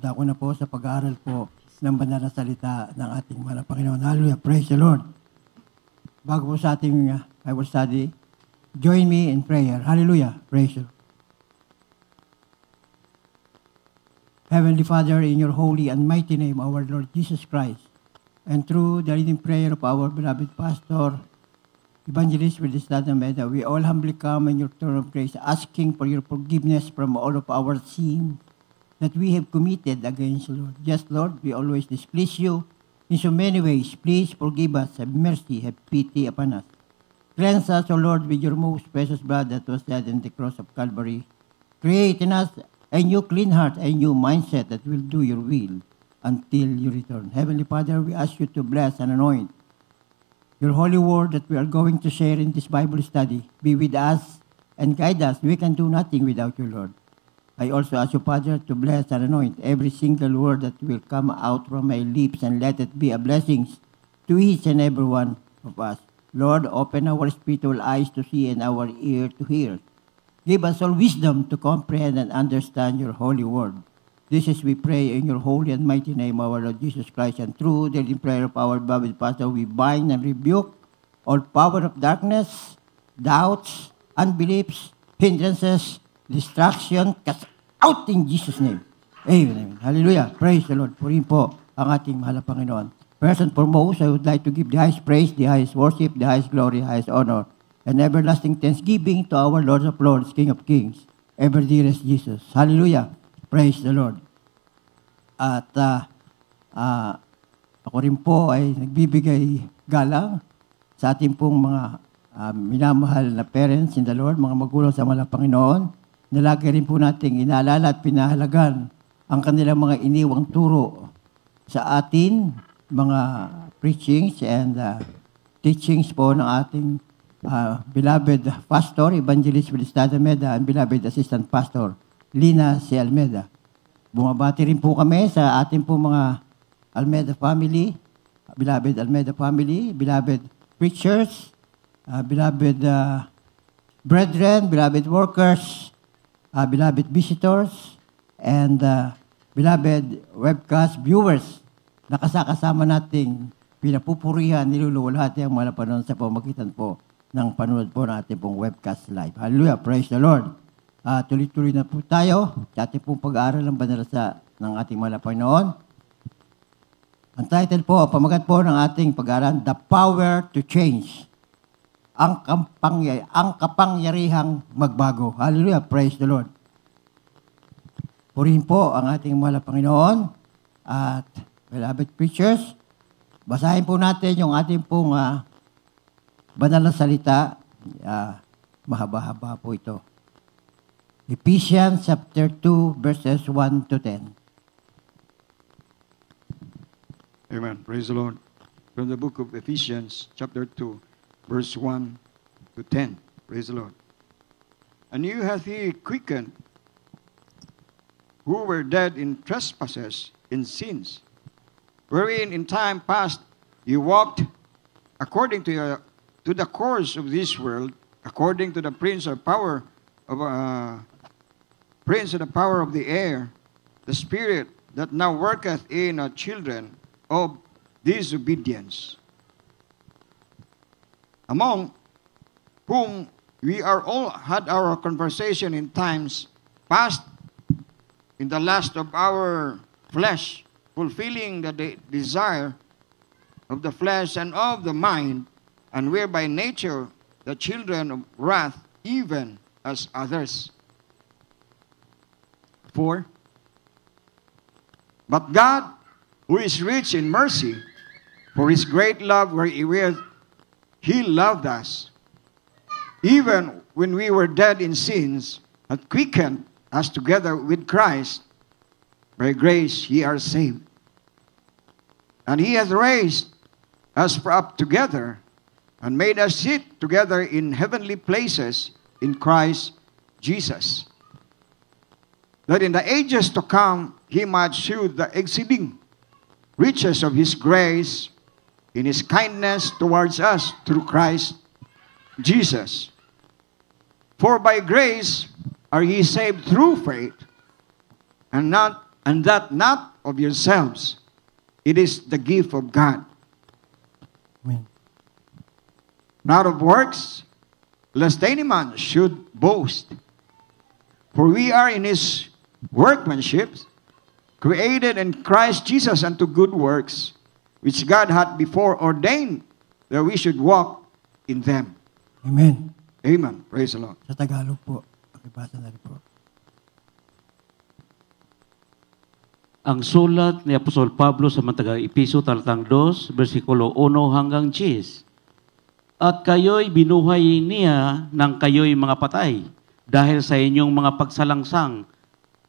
Dadako na po sa pag-aaral po ng banal na salita ng ating mahal na Panginoon. Hallelujah. Praise the Lord. Bago po sa ating Bible study, join me in prayer. Hallelujah. Praise the Lord. Heavenly Father, in your holy and mighty name, our Lord Jesus Christ, and through the reading prayer of our beloved pastor, Evangelist Willislada Meda, we all humbly come in your throne of grace, asking for your forgiveness from all of our sins that we have committed against you, Lord. Yes, Lord, we always displease you in so many ways. Please forgive us, have mercy, have pity upon us. Cleanse us, O Lord, with your most precious blood that was shed in the cross of Calvary. Create in us a new clean heart, a new mindset that will do your will until you return. Heavenly Father, we ask you to bless and anoint your holy word that we are going to share in this Bible study. Be with us and guide us. We can do nothing without you, Lord. I also ask you, Father, to bless and anoint every single word that will come out from my lips, and let it be a blessing to each and every one of us. Lord, open our spiritual eyes to see and our ear to hear. Give us all wisdom to comprehend and understand your holy word. This is, we pray, in your holy and mighty name, our Lord Jesus Christ, and through the prayer of our beloved pastor, we bind and rebuke all power of darkness, doubts, unbeliefs, hindrances, distraction, cast out in Jesus' name. Amen. Hallelujah. Praise the Lord. Purihin po ang ating mahal na Panginoon. First and foremost, I would like to give the highest praise, the highest worship, the highest glory, highest honor, and everlasting thanksgiving to our Lord of Lords, King of Kings, ever dearest Jesus. Hallelujah. Praise the Lord. At ako rin po ay nagbibigay galang sa ating pong mga minamahal na parents in the Lord, mga magulang sa mahal na Panginoon, na lagi rin po nating inaalala at pinahalagan ang kanilang mga iniwang turo sa atin, mga preachings and teachings po ng ating beloved pastor, Evangelist Willislada Meda, and beloved assistant pastor, Lina C. Almeda. Bumabati rin po kami sa ating po mga Almeda family, beloved Almeda family, beloved preachers, beloved brethren, beloved workers, beloved visitors, and beloved webcast viewers na kasama nating pinapupurihan, niluluwalhati ang mga napanood sa pamagitan po ng panood po ng ating pong webcast live. Hallelujah! Praise the Lord! Tuloy-tuloy na po tayo sa ating pong pag-aaral ng banal ng ating mahal na Panginoon. Ang title po, pamagat po ng ating pag-aaral, The Power to Change. Ang kapangyarihang magbago. Hallelujah! Praise the Lord! Purihin po ang ating mahal na Panginoon at beloved preachers. Basahin po natin yung ating pong banal na salita. Mahaba-haba po ito. Ephesians chapter 2, verses 1 to 10. Amen. Praise the Lord. From the book of Ephesians, chapter 2, verse 1 to 10. Praise the Lord. And you hath he quickened, who were dead in trespasses, in sins, wherein in time past you walked according to the course of this world, according to the prince of the power of the air, the spirit that now worketh in our children of disobedience, among whom we are all had our conversation in times past, in the lust of our flesh, fulfilling the desire of the flesh and of the mind, and were by nature the children of wrath, even as others. 4. But God, who is rich in mercy, for his great love wherewith he loved us, even when we were dead in sins, hath quickened us together with Christ. By grace ye are saved. And he hath raised us up together, and made us sit together in heavenly places in Christ Jesus, that in the ages to come he might shew the exceeding riches of his grace in his kindness towards us through Christ Jesus. For by grace are ye saved through faith, and and that not of yourselves. It is the gift of God. Amen. Not of works, lest any man should boast. For we are in his workmanship, created in Christ Jesus unto good works, which God hath before ordained that we should walk in them. Amen. Amen. Praise the Lord. Sa Tagalog po, pakibasa na rin po. Ang sulat ni Apostol Pablo sa mga taga-Episo talatang 2, versikulo 1 hanggang 10. At kayo'y binuhay niya nang kayo'y mga patay dahil sa inyong mga pagsalangsang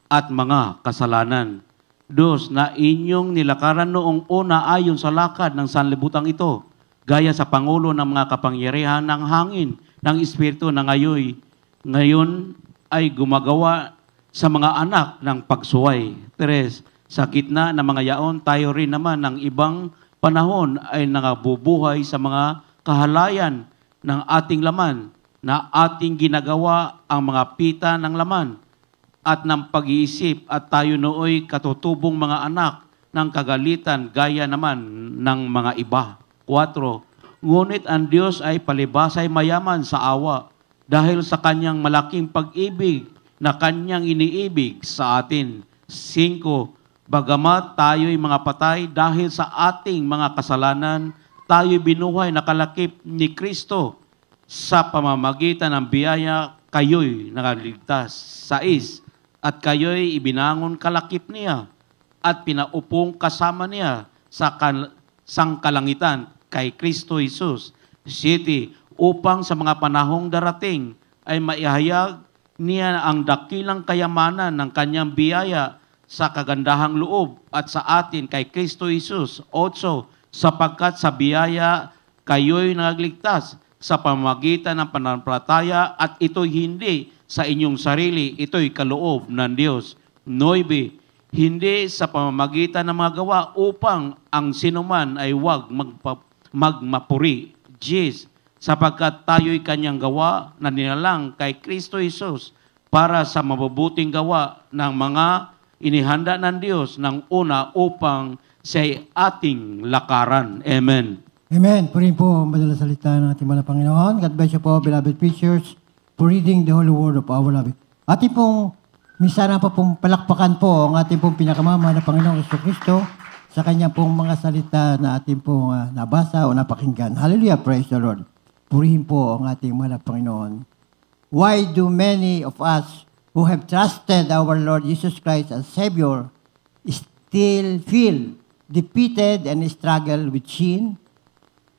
at mga kasalanan. 2, na inyong nilakaran noong una ayon sa lakad ng sanlibutan ito, gaya sa pangulo ng mga kapangyarihan ng hangin ng Espiritu na ngayon ay gumagawa sa mga anak ng pagsuway. 3, sa gitna ng mga yaon, tayo rin naman ng ibang panahon ay nangabubuhay sa mga kahalayan ng ating laman na ating ginagawa ang mga pita ng laman at ng pag-iisip at tayo nooy katutubong mga anak ng kagalitan gaya naman ng mga iba. 4, ngunit ang Diyos ay palibasay mayaman sa awa dahil sa kanyang malaking pag-ibig na kanyang iniibig sa atin. 5, bagamat tayo'y mga patay dahil sa ating mga kasalanan, tayo'y binuhay na kalakip ni Kristo sa pamamagitan ng biyaya, kayo'y nakaligtas. 6, at kayo'y ibinangon kalakip niya at pinaupong kasama niya sa sangkalangitan kay Kristo Jesus. 7, upang sa mga panahong darating ay maihayag niya ang dakilang kayamanan ng kanyang biyaya sa kagandahang loob at sa atin kay Kristo Jesus. 8, sapagkat sa biyaya kayo'y nagligtas sa pamamagitan ng pananampalataya at ito'y hindi sa inyong sarili, ito'y kaloob ng Diyos. 9, hindi sa pamamagitan ng mga gawa upang ang sinuman ay huwag magmapuri. 10, sapagkat tayo'y kanyang gawa na nilalang kay Kristo Jesus para sa mabubuting gawa ng mga inihanda ng Diyos ng una upang siya'y ating lakaran. Amen. Amen. Purihin po ang madalas salita ng ating mga Panginoon. God bless you po, beloved preachers, for reading the holy word of our Lord. Ating pong, minsan na po pong palakpakan po ang ating pong pinakamama na Panginoong Jesucristo sa kanya pong mga salita na ating pong nabasa o napakinggan. Hallelujah, praise the Lord. Purihin po ang ating mga Panginoon. Why do many of us who have trusted our Lord Jesus Christ as Savior still feel defeated and struggle with sin?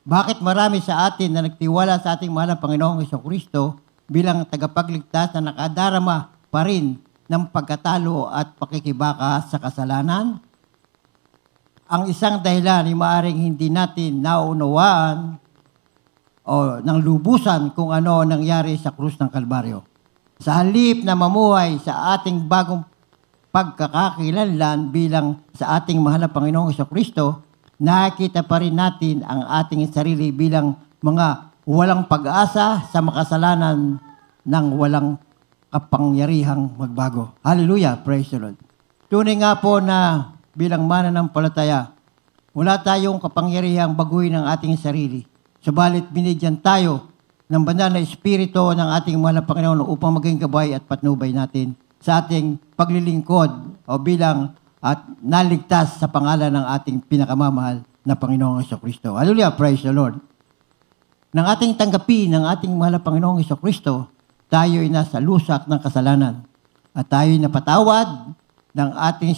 Bakit marami sa atin na nagtiwala sa ating mahal na Panginoong Jesucristo bilang tagapagligtas na nakadarama pa rin ng pagkatalo at pakikibaka sa kasalanan? Ang isang dahilan ay maaaring hindi natin naunawaan o ng lubusan kung ano nangyari sa krus ng Kalbaryo. Sa halip na mamuhay sa ating bagong pagkakakilanlan bilang sa ating mahal na Panginoong Jesucristo, nakikita pa rin natin ang ating sarili bilang mga walang pag-asa sa makasalanan ng walang kapangyarihang magbago. Hallelujah! Praise the Lord. Tunay nga po na bilang mananampalataya, wala tayong kapangyarihang baguhin ang ating sarili. Subalit binigyan tayo ng banal na Espiritu ng ating mahal na Panginoon upang maging gabay at patnubay natin sa ating paglilingkod o bilang at naligtas sa pangalan ng ating pinakamamahal na Panginoong Jesucristo. Hallelujah! Praise the Lord. Nang ating tanggapin ng ating mahal na Panginoong Jesucristo, tayo ay nasa lusak ng kasalanan. At tayo ay napatawad ng ating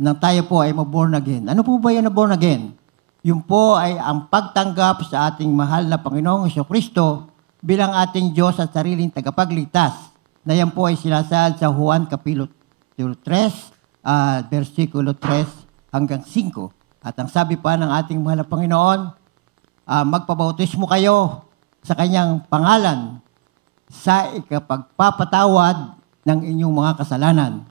nang tayo po ay maborn again. Ano po ba yan na born again? Yung po ay ang pagtanggap sa ating mahal na Panginoong Jesucristo bilang ating Diyos at sariling tagapagligtas. Na yan po ay sinasaad sa Juan Kapitulo 3, versikulo 3 hanggang 5. At ang sabi pa ng ating mahal na Panginoon, magpabautismo kayo sa kanyang pangalan sa ikapagpapatawad ng inyong mga kasalanan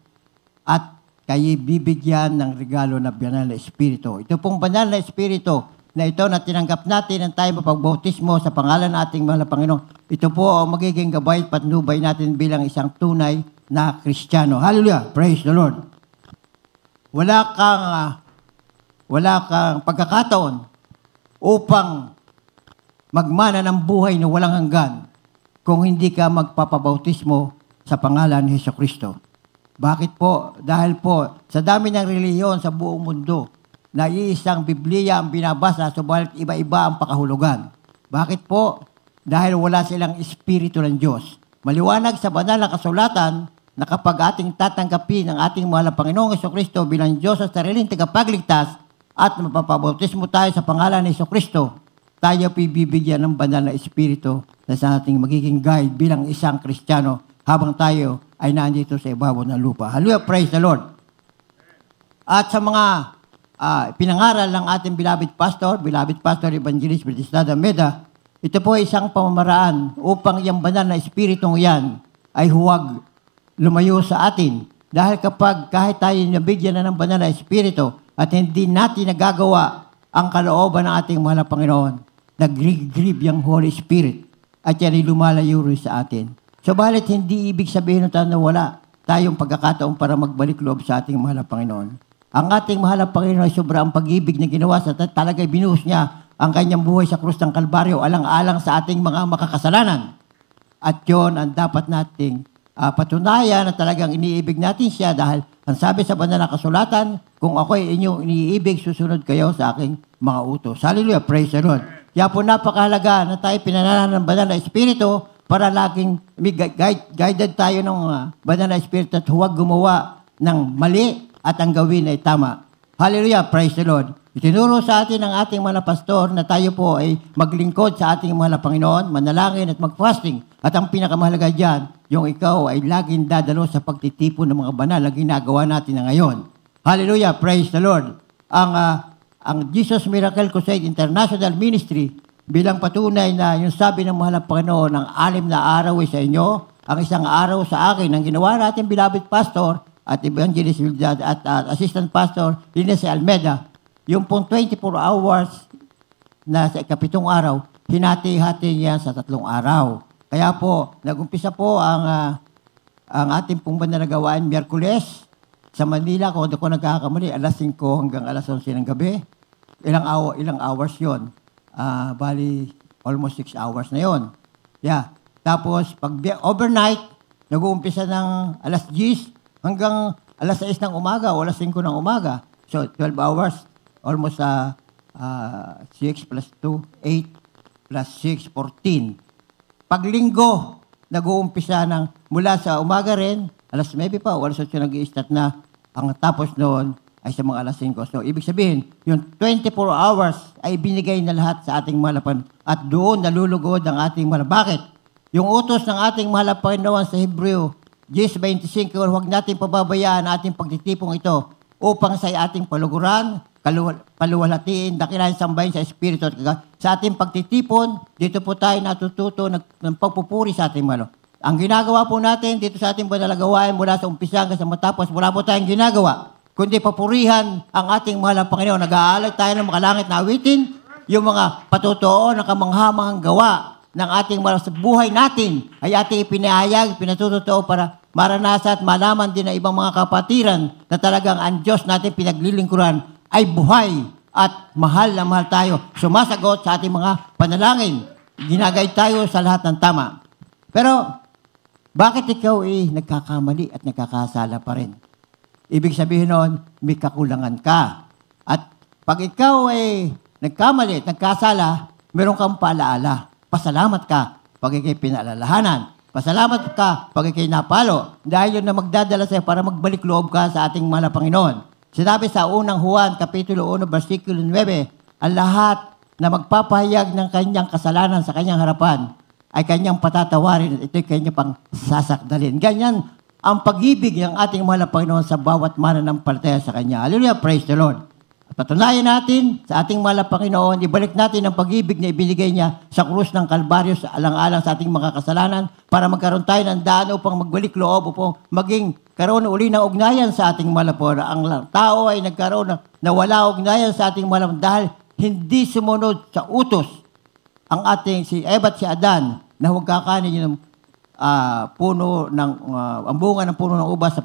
at kayo bibigyan ng regalo na banal na Espiritu. Ito pong banal na Espiritu na ito na tinanggap natin ang tayo mapagbautismo sa pangalan ng ating mahal na Panginoon. Ito po ang magiging gabay at patnubay natin bilang isang tunay na Kristiyano. Hallelujah! Praise the Lord! wala kang pagkakataon upang magmana ng buhay na walang hanggan kung hindi ka magpapabautismo sa pangalan ni Hesukristo. Bakit po? Dahil po, sa dami ng relihiyon sa buong mundo, na iisang Biblia ang binabasa, subalit iba-iba ang pakahulugan. Bakit po? Dahil wala silang Espiritu ng Diyos. Maliwanag sa banal na kasulatan na kapag ating tatanggapin ang ating mahal na Panginoong Hesukristo bilang Diyos at sariling tagapagligtas at mapapabautismo tayo sa pangalan ni Hesukristo, tayo bibigyan ng banal na Espiritu na sa ating magiging guide bilang isang Kristiyano habang tayo ay nandito sa ibabaw ng lupa. Hallelujah, praise the Lord. At sa mga pinangaral ng ating beloved pastor Evangelist Berdistada Meda, ito po ay isang pamamaraan upang yung banal na espiritong yan ay huwag lumayo sa atin. Dahil kapag kahit tayo nabigyan na ng banal na espiritu at hindi natin nagagawa ang kalooban ng ating mahal na Panginoon, nag-grieve yung Holy Spirit at yan ay lumalayo rin sa atin. Subalit hindi ibig sabihin na wala tayong pagkakataon para magbalik loob sa ating mahal na Panginoon. Ang ating mahal na Panginoon ay sobrang pag-ibig na ginawa sa talaga binuhos niya ang kanyang buhay sa krus ng Kalbaryo alang-alang sa ating mga makakasalanan. At yun ang dapat nating patunayan na talagang iniibig natin siya dahil ang sabi sa banal na kasulatan, kung ako ay inyong iniibig, susunod kayo sa aking mga utos. Hallelujah, praise the Lord. Kaya po napakahalaga na tayo pinananan ng banal na espiritu para laging guided tayo ng banal na espiritu at huwag gumawa ng mali at ang gawin ay tama. Hallelujah, praise the Lord. Itinuro sa atin ng ating mga pastor na tayo po ay maglingkod sa ating mga Panginoon, manalangin at mag-fasting. At ang pinakamahalaga dyan, yung ikaw ay laging dadalo sa pagtitipon ng mga banal na ginagawa natin na ngayon. Hallelujah, praise the Lord. Ang Jesus Miracle Crusade International Ministry, bilang patunay na yung sabi ng mahal na Panginoon, ang 6 na araw ay sa inyo, ang isang araw sa akin, ang ginawa natin beloved pastor at Evangelist at Assistant Pastor Ines Almeida, yung pong 24 hours na sa 7 araw, hinati-hati niya sa 3 araw. Kaya po, nag-umpisa po ang ating pong banal na gawain Miyerkules sa Manila, kung ako nagkakamali, alas 5 hanggang alas 11 ng gabi. Ilang hours yon? Bali, almost 6 hours na yon. Yeah. Tapos, pag overnight, nag-uumpisa ng alas 10 hanggang alas 6 ng umaga o alas 5 ng umaga. So, 12 hours. Almost 6 plus 2, 8 plus 6, 14. Paglinggo, nag-uumpisa ng mula sa umaga rin, alas 9 pa o alas 8 nag-i-start na. Ang tapos noon ay sa mga alas 5. So, ibig sabihin, yung 24 hours ay binigay na lahat sa ating malapan at doon nalulugod ang ating malapan. Bakit? Yung utos ng ating malapan naman sa Hebreo 10:25, huwag natin pababayaan ang ating pagtitipong ito upang sa ating paluguran, paluwalhatiin, dakilahin, sambahin sa Espiritu at sa ating pagtitipon, dito po tayo natututo ng pagpupuri sa ating malo. Ang ginagawa po natin dito sa ating banal na gawain mula sa umpisa hanggang sa matapos, wala po tayong ginagawa, kundi papurihan ang ating mahal na Panginoon. Nag-aalay tayo ng mga langit na awitin, yung mga patutuo na kamanghamangang gawa ng ating mahal sa buhay natin ay ating ipinahayag, pinatututo para maranasan at malaman din ng ibang mga kapatiran na talagang ang Diyos natin pinaglilingkuran ay buhay at mahal na mahal tayo. Sumasagot sa ating mga panalangin. Ginagay tayo sa lahat ng tama. Pero, bakit ikaw nagkakamali at nagkakasala pa rin? Ibig sabihin nun, may kakulangan ka. At pag ikaw nagkamali at nagkasala, meron kang paalaala. Pasalamat ka pag ikay pinaalalahanan. Pasalamat ka pag ikay napalo. Dahil yun na magdadala sa'yo para magbalik loob ka sa ating mahal na Panginoon. Sinabi sa unang Juan, Kapitulo 1, versikulo 9, ang lahat na magpapahayag ng kanyang kasalanan sa kanyang harapan ay kanyang patatawarin at ito'y kanyang pang sasakdalin. Ganyan ang pag-ibig ng ating mahal na Panginoon sa bawat mananampalataya sa Kanya. Hallelujah, praise the Lord. Patunayan natin sa ating mahal na Panginoon, ibalik natin ang pag-ibig na ibinigay niya sa krus ng Kalbaryo sa alang-alang sa ating mga kasalanan para magkaroon tayo ng daan upang magbalik loob upang maging karoon uli ng ugnayan sa ating mahal na Panginoon. Ang tao ay nagkaroon na wala ugnayan sa ating mahal na dahil hindi sumunod sa utos ang ating si Eva at si Adan na huwag kakanin yung puno ng ang bunga ng puno ng ubas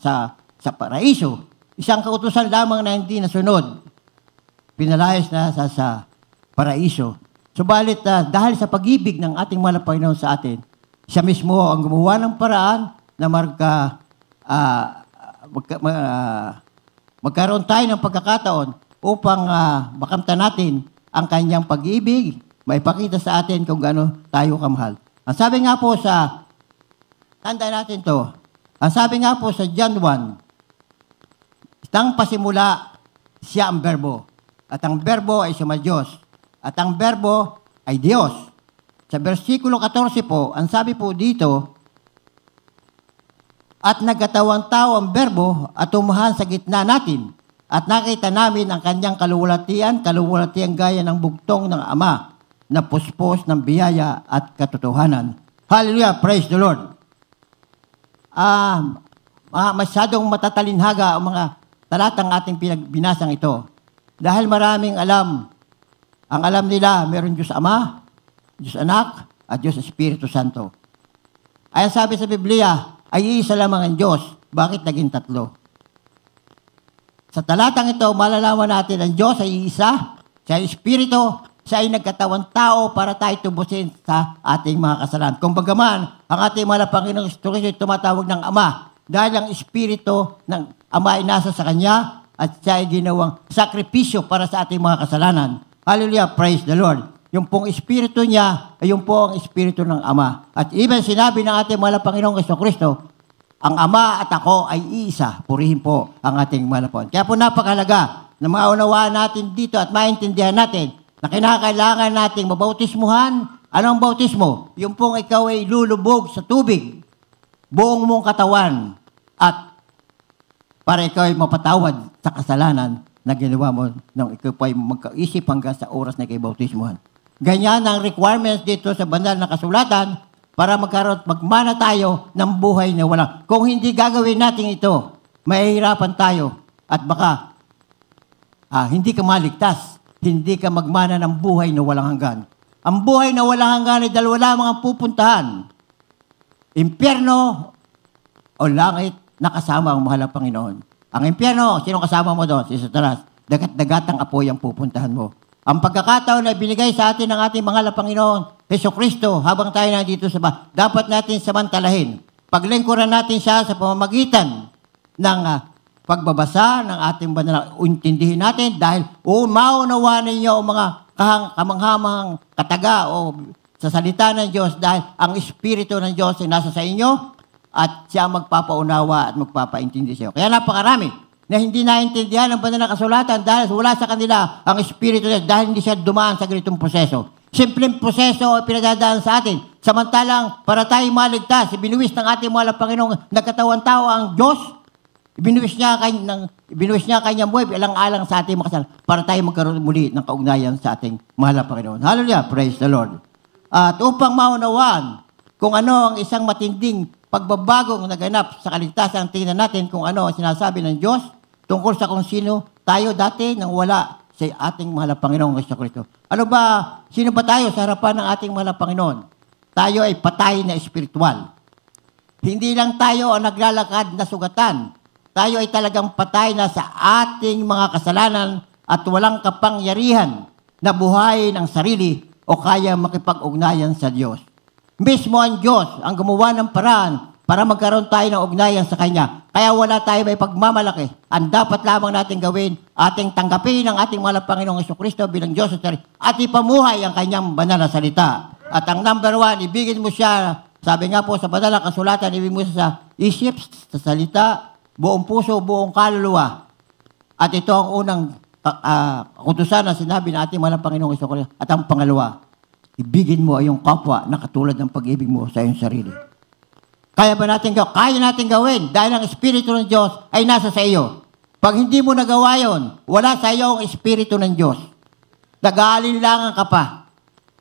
sa paraiso. isang kautusan lamang na hindi nasunod. Pinalayas na sa paraiso. Subalit dahil sa pag-ibig ng ating mahal na Panginoon sa atin, siya mismo ang gumawa ng paraan na magkaroon tayo ng pagkakataon upang makamtan natin ang kanyang pag-ibig, maipakita sa atin kung gaano tayo kamahal. Ang sabi nga po tanda natin to, ang sabi nga po sa John 1, isang pasimula, siya ang berbo. At ang berbo ay suma Diyos. At ang berbo ay Diyos. Sa versikulo 14 po, ang sabi po dito, at nagkatawang tao ang berbo at tumahan sa gitna natin. At nakita namin ang kanyang kaluwalhatian gaya ng bugtong ng Ama, na puspos ng biyaya at katotohanan. Hallelujah! Praise the Lord! Masyadong matatalinhaga ang mga talatang ating binasang ito. Dahil maraming alam. Ang alam nila, meron Diyos Ama, Diyos Anak, at Diyos Espiritu Santo. Ay sabi sa Biblia, ay iisa lamang ang Diyos. Bakit naging tatlo? Sa talatang ito, malalaman natin ang Diyos ay iisa, siya ay Espiritu, siya ay nagkatawang tao para tayo tubusin sa ating mga kasalanan. Kung bagaman, ang ating mga Panginoong Kristo ay tumatawag ng Ama dahil ang Espiritu ng Ama ay nasa sa Kanya at siya ay ginawang sakripisyo para sa ating mga kasalanan. Hallelujah, praise the Lord. Yung pong Espiritu niya ay yung pong Espiritu ng Ama. At even sinabi ng ating mga Panginoong Kristo, ang Ama at ako ay iisa. Purihin po ang ating mahal na Panginoon. Kaya po napakahalaga na maunawaan natin dito at maintindihan natin na kinakailangan nating mabautismuhan. Ano ang bautismo? Yung pong ikaw ay lulubog sa tubig, buong mong katawan, at para ikaw ay mapatawad sa kasalanan na ginawa mo nang ikaw ay magkaisip hanggang sa oras na ikaw bautismuhan. Ganyan ang requirements dito sa banal na kasulatan para magmana tayo ng buhay na walang. Kung hindi gagawin natin ito, mahihirapan tayo at baka hindi ka maligtas. Hindi ka magmana ng buhay na walang hanggan. Ang buhay na walang hanggan ay dalawa lamang ang pupuntahan. Impyerno o langit na kasama ang mahal na Panginoon. Ang impyerno, sino kasama mo doon? Si Satanas. Dagat-dagatang apoy ang pupuntahan mo. Ang pagkakataon na binigay sa atin ng ating mahal na Panginoon, Jesucristo, habang tayo nandito sa dapat natin samantalahin. Paglingkuran natin siya sa pamamagitan ng pagbabasa ng ating banal, intindihin natin dahil maunawa ninyo ang mga kamanghamang kataga o sa salita ng Diyos dahil ang Espiritu ng Diyos ay nasa sa inyo at siya magpapaunawa at magpapaintindi sa iyo. Kaya napakarami na hindi naintindihan ang banal na kasulatan dahil wala sa kanila ang Espiritu ng Diyos dahil hindi siya dumaan sa ganitong proseso. Simpleng proseso ay pinadadaan sa atin. Samantalang para tayo maligtas, ibinuwis ng ating mahal na Panginoong nagkatawang tao ang Diyos. Ibinuwis niya kanyang buhay alang-alang sa ating makasal para tayo magkaroon muli ng kaugnayan sa ating mahal na Panginoon. Hallelujah! Praise the Lord! At upang maunawaan kung ano ang isang matinding pagbabagong naganap sa kaligtasan, tingnan natin kung ano ang sinasabi ng Diyos tungkol sa kung sino tayo dati nang wala sa ating mahal na Panginoong Kristo. Ano ba? Sino ba tayo sa harapan ng ating mahal na Panginoon? Tayo ay patay na espiritual. Hindi lang tayo ang naglalakad na sugatan. Tayo ay talagang patay na sa ating mga kasalanan at walang kapangyarihan na buhayin ang sarili o kaya makipag-ugnayan sa Diyos. Mismo ang Diyos ang gumawa ng paraan para magkaroon tayo ng ugnayan sa Kanya. Kaya wala tayo may pagmamalaki. Ang dapat lamang natin gawin, ating tanggapin ang ating mahal na Panginoong Jesucristo bilang Diyos at ipamuhay ang Kanyang banal na salita. At ang number 1, ibigin mo siya, sabi nga po sa banal na kasulatan, ibigin mo siya sa isip, sa salita, buong puso, buong kaluluwa. At ito ang unang kutusan na sinabi ng ating mahal na Panginoong Jesucristo. At ang pangalawa, ibigin mo ay iyong kapwa na katulad ng pag-ibig mo sa iyong sarili. Kaya ba natin gawin? Kaya natin gawin dahil ang Espiritu ng Diyos ay nasa sa iyo. Pag hindi mo nagawa yon, wala sa iyo ang Espiritu ng Diyos. Nag-aalinlangan ka pa.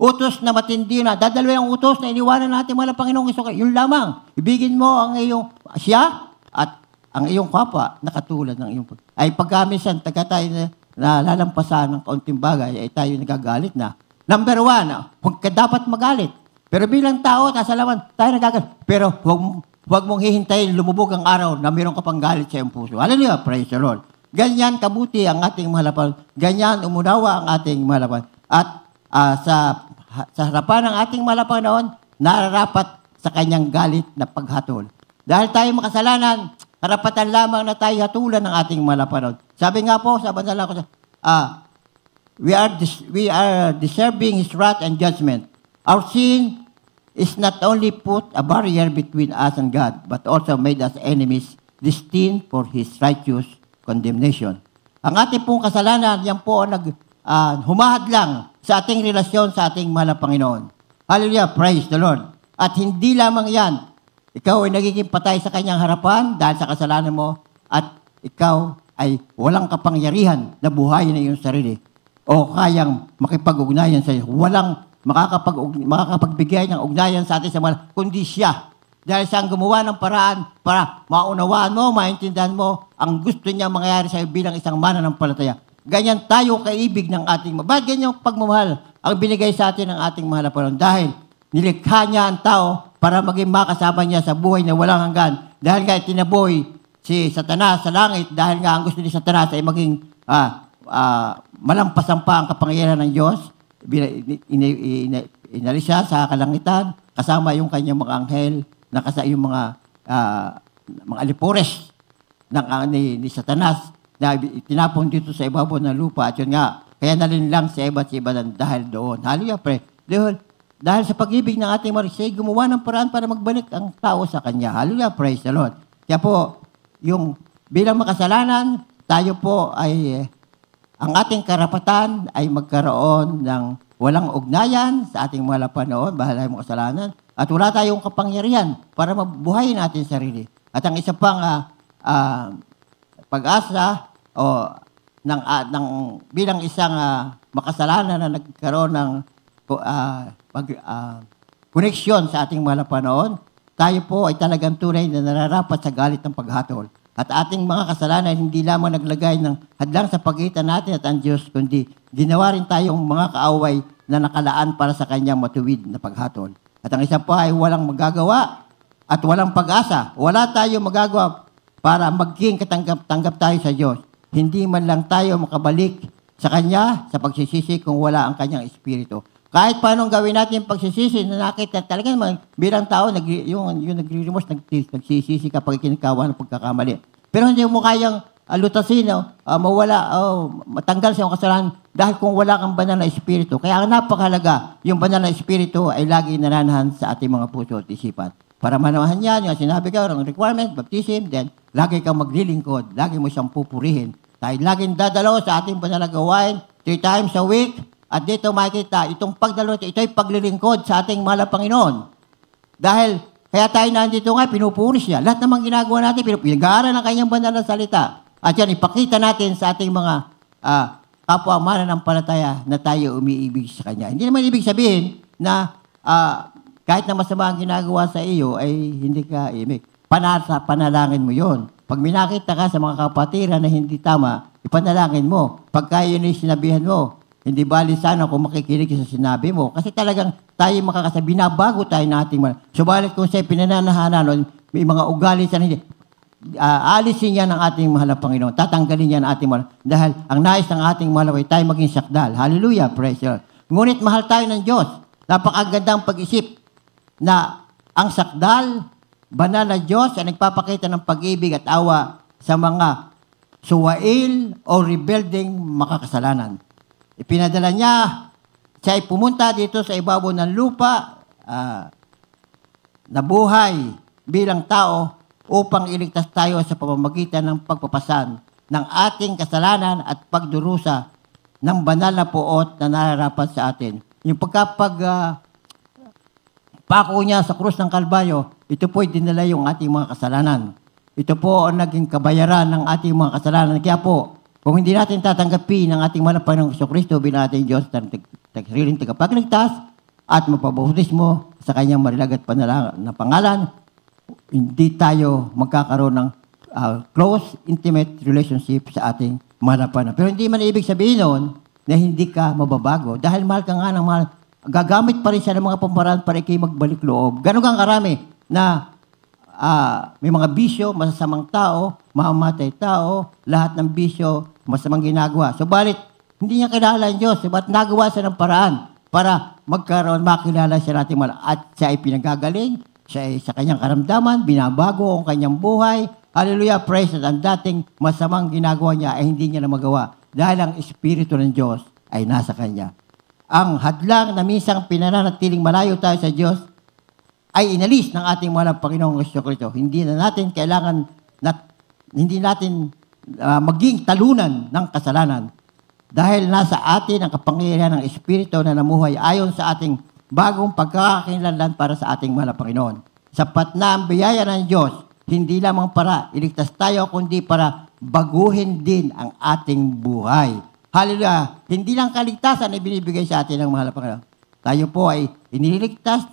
Utos na matindi na. Dadalawa yung utos na iniwanan natin mahal na Panginoong Jesucristo. Yun lamang. Ibigin mo ang iyong siya at ang iyong kapwa na katulad ng iyong ay pagkamisan taga tayo na lalampasan ng kaunting bagay ay tayo nagagalit na. Number 1, huwag ka dapat magalit. Pero bilang tao, nasa laman, tayo nagagalit. Pero Huwag mong hihintayin lumubog ang araw na mayroon ka pang galit sa iyong puso. Hallelujah, praise the Lord. Ganyan kabuti ang ating mahalapan. Ganyan umunawa ang ating mahalapan. At sa harapan ng ating mahalapan noon, nararapat sa kanyang galit na paghatol. Dahil tayo makasalanan, karapatan lamang na tayo hatulan ng ating mahalapan noon. Sabi nga po sa banal ko, we are deserving His wrath and judgment. Our sin is not only put a barrier between us and God, but also made us enemies, destined for His righteous condemnation. Ang ating pong kasalanan, yan po ang humahad lang sa ating relasyon sa ating mahal na Panginoon. Hallelujah, praise the Lord. At hindi lamang yan, ikaw ay nagiging patay sa kanyang harapan dahil sa kasalanan mo at ikaw ay walang kapangyarihan na buhayin na iyong sarili o kayang makipag-ugnayan sa iyo. Walang makakapagbigay ng ugnayan sa atin sa mahal, kundi siya. Dahil siyang gumawa ng paraan para maunawaan mo, maintindihan mo ang gusto niya mangyayari sa iyo bilang isang mananampalataya. Ganyan tayo kaibig ng ating Bakit ganyan pagmamahal ang binigay sa atin ng ating mahal na Panginoon? Dahil nilikha niya ang tao para maging makasama niya sa buhay na walang hanggan. Dahil nga tinaboy si Satanas sa langit, dahil nga ang gusto ni Satanas ay maging malampasan pa ang kapangyarihan ng Diyos. Inalis siya sa kalangitan, kasama yung kanyang mga anghel, yung mga alipores ni Satanas na tinapon dito sa ibabaw ng lupa. At yun nga, kaya nalinlang sa iba't iba dahil doon. Hallelujah, pre. Dahil sa pag-ibig ng ating Marisay, gumawa ng paraan para magbalik ang tao sa Kanya. Hallelujah, praise the Lord. Kaya po, yung bilang makasalanan, tayo po ay, ang ating karapatan ay magkaroon ng walang ugnayan sa ating mga lapanoon, bahala yung kasalanan, at wala tayong kapangyarihan para mabuhayin natin sarili. At ang isa pang pag-asa o bilang isang makasalanan na nagkaroon ng koneksyon sa ating mga lapanoon, tayo po ay talagang tunay na nararapat sa galit ng paghatol. At ating mga kasalanan hindi lamang naglagay ng hadlang sa pagitan natin at ang Diyos, kundi ginawa rin tayong mga kaaway na nakalaan para sa kanyang matuwid na paghatol. At ang isa pa ay walang magagawa at walang pag-asa. Wala tayong magagawa para maging katanggap tayo sa Diyos. Hindi man lang tayo makabalik sa Kanya sa pagsisisi kung wala ang Kanyang Espiritu. Kahit paanong gawin natin yung pagsisisi, na nakita talaga naman bilang tao, yung nagre-remorse, nagsisisi kapag kinikawa ng pagkakamali. Pero hindi mo kayang lutasin, mawala, matanggal sa iyong kasalanan dahil kung wala kang banal na Espiritu. Kaya napakahalaga, yung banal na Espiritu ay lagi nananahan sa ating mga puso at isipan. Para manawahan yan, yung sinabi ka, ang requirement, baptism, then lagi kang maglilingkod, lagi mo siyang pupurihin. Dahil laging dadalaw sa ating banal na gawain, 3 times a week. At dito makikita, itong pagdalo, ito ay paglilingkod sa ating mahal na Panginoon. Dahil, kaya tayo nandito nga, pinupuris niya. Lahat naman ginagawa natin, pinag-aaral ng kanyang banal na salita. At yan, ipakita natin sa ating mga kapwa mananampalataya na tayo umiibig sa Kanya. Hindi naman ibig sabihin na kahit na masama ang ginagawa sa iyo, ay hindi ka imig. Panalangin mo yon. Pag minakita ka sa mga kapatiran na hindi tama, ipanalangin mo. Pagka yun ay sinabihan mo, hindi bali sana kung makikinig sa sinabi mo. Kasi talagang tayo makakasabi, binabago tayo nating subalit kung sa'yo pinananahanan, may mga ugali sa hindi, alisin niya ng ating mahal na Panginoon. Tatanggalin niya ng ating mahal. Dahil ang nais ng ating mahal ay tayo maging sakdal. Hallelujah, praise God. Ngunit mahal tayo ng Diyos. Napakagandang pag-isip na ang sakdal, banal na Diyos ay nagpapakita ng pag-ibig at awa sa mga suwail o rebuilding makakasalanan. Ipinadala niya, siya ay pumunta dito sa ibabaw ng lupa, nabuhay bilang tao upang iligtas tayo sa pamamagitan ng pagpapasan ng ating kasalanan at pagdurusa ng banal na puot na nararapat sa atin. Yung pako niya sa krus ng Kalbaryo, ito po ay dinala yung ating mga kasalanan. Ito po ang naging kabayaran ng ating mga kasalanan. Kaya po, kung hindi natin tatanggapin ang ating mahal na Panginoong Jesucristo bilang ating Diyos, sariling tagapagligtas at mapabautismo sa kanyang marilagat na pangalan, hindi tayo magkakaroon ng close, intimate relationship sa ating mahal na Panginoon. Pero hindi man ibig sabihin noon na hindi ka mababago. Dahil mahal ka nga ng mahal, gagamit pa rin siya ng mga pamparaan para ikay magbalik loob. Ganon kang karami na may mga bisyo, masasamang tao, mamamatay tao, lahat ng bisyo, masamang ginagawa. Subalit, hindi niya kilala ang Diyos. Subalit, nagawa siya ng paraan para makilala siya natin at siya ay pinagagaling, siya ay sa kanyang karamdaman, binabago ang kanyang buhay. Hallelujah, praise at ang dating masamang ginagawa niya ay hindi niya na magawa dahil ang Espiritu ng Diyos ay nasa kanya. Ang hadlang na minsang pinananatiling malayo tayo sa Diyos ay inalis ng ating mahal Panginoong Jesucristo. Hindi natin maging talunan ng kasalanan dahil nasa atin ang kapangyarihan ng Espiritu na namuhay ayon sa ating bagong pagkakakilanlan para sa ating mahal Panginoon. Sapat na ang biyaya ng Diyos, hindi lamang para iligtas tayo, kundi para baguhin din ang ating buhay. Hallelujah! Hindi lang kaligtasan ay binibigay sa atin ng mahal Panginoon. Tayo po ay iniligtas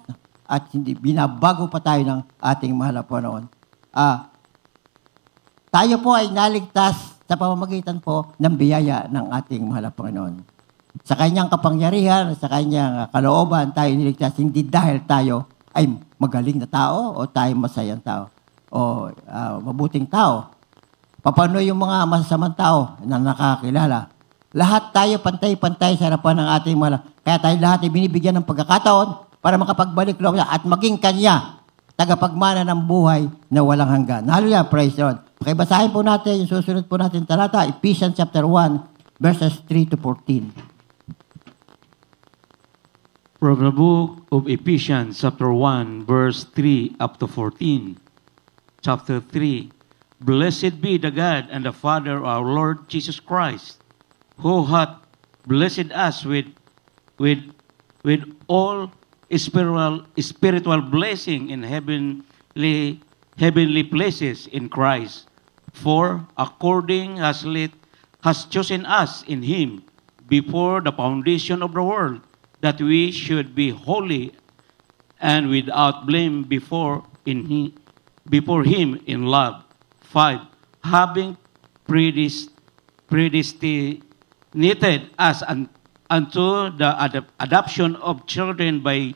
at hindi binabago pa tayo ng ating mahal na Panginoon. Tayo po ay naligtas sa pamamagitan po ng biyaya ng ating mahal na Panginoon. Sa kanyang kapangyarihan, sa kanyang kalooban, tayo niligtas hindi dahil tayo ay magaling na tao o tayo masayang tao o mabuting tao. Paano yung mga masasamang tao na nakakilala? Lahat tayo pantay-pantay sa harapan ng ating mahal. Kaya tayo lahat ay binibigyan ng pagkakataon para makapagbalik loob at maging kanya, tagapagmana ng buhay na walang hanggan. Hallelujah, praise the Lord. Pakibasahin po natin, yung susunod po natin talata, Ephesians chapter 1, verses 3 to 14. From the book of Ephesians, chapter 1, verse 3 up to 14. Chapter 3, Blessed be the God and the Father of our Lord Jesus Christ, who hath blessed us with all spiritual blessing in heavenly places in Christ. For according has chosen us in Him before the foundation of the world, that we should be holy and without blame before Him in love. 5. Having predestinated us unto the adoption of children by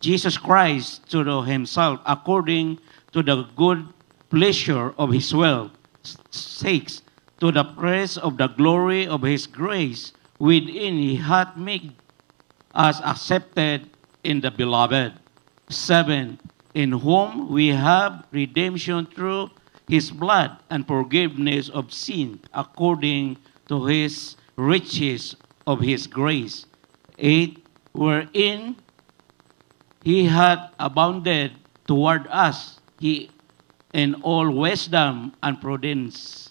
Jesus Christ to Himself, according to the good pleasure of His will, sakes, to the praise of the glory of His grace, wherein He hath made us accepted in the Beloved. 7. In whom we have redemption through His blood and forgiveness of sin, according to His riches of His grace. 8. Wherein He hath abounded toward us in all wisdom and prudence.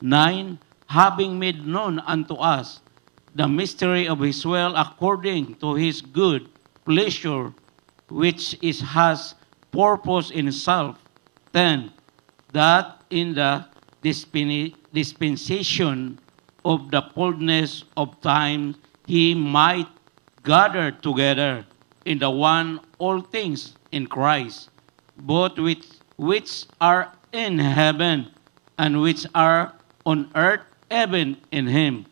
9. Having made known unto us the mystery of His will, according to His good pleasure, which has purpose in Himself. 10. That in the dispensation of the fullness of time He might gather together in the one all things in Christ, both which are in heaven and which are on earth, even in Him.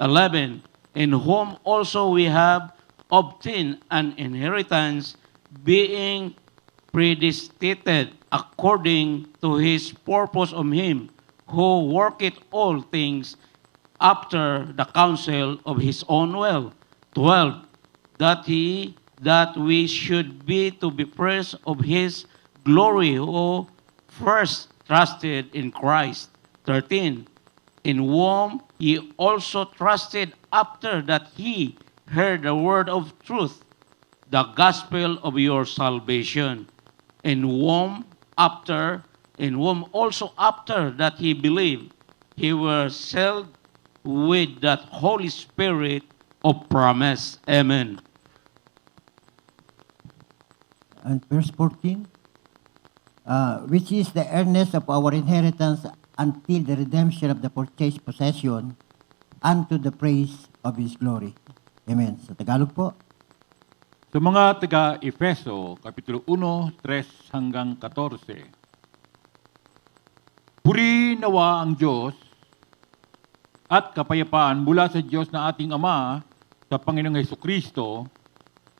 11. In whom also we have obtained an inheritance, being predestinated according to His purpose of Him, who worketh all things after the counsel of His own will. 12. That we should be to be praised of His glory, who first trusted in Christ. 13. In whom ye also trusted after that ye heard the word of truth, the gospel of your salvation. In whom also after that he believed, he was sealed with that Holy Spirit of promise. Amen. And verse 14, which is the earnest of our inheritance until the redemption of the purchased possession, unto the praise of His glory. Amen. Sa Tagalog po. Sa mga taga-Efeso, Kapitulo 1, 3 hanggang 14. Puri nawa ang Diyos at kapayapaan mula sa Diyos na ating Ama sa Panginoong Hesukristo.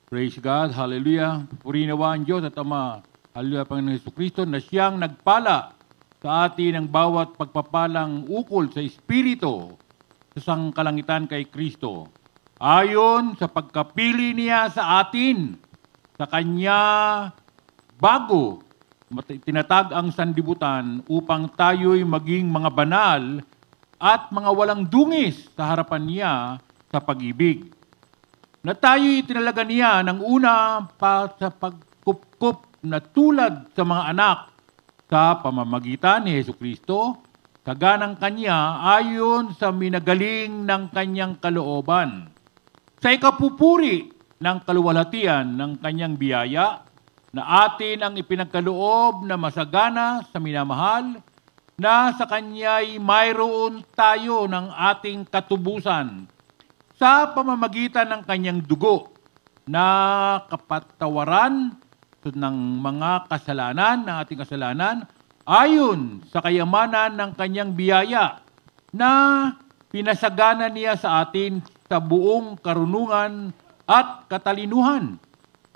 Praise God, hallelujah. Puri nawa ang Diyos at Ama Hallelujah, Panginoong Jesucristo, na siyang nagpala sa atin ang bawat pagpapalang ukol sa Espiritu sa sangkalangitan kay Kristo. Ayon sa pagkapili niya sa atin, sa Kanya bago tinatag ang sanlibutan upang tayo'y maging mga banal at mga walang dungis sa harapan niya sa pag-ibig. Na tayo'y tinalaga niya ng una pa sa pagkupkup na tulad sa mga anak sa pamamagitan ni Jesucristo, kaganang Kanya ayon sa minagaling ng Kanyang kalooban. Sa ikapupuri ng kaluwalhatian ng Kanyang biyaya, na atin ang ipinagkaloob na masagana sa minamahal, na sa Kanya'y mayroon tayo ng ating katubusan sa pamamagitan ng Kanyang dugo na kapatawaran ng mga kasalanan, ng ating kasalanan, ayon sa kayamanan ng Kanyang biyaya na pinasagana niya sa atin sa buong karunungan at katalinuhan,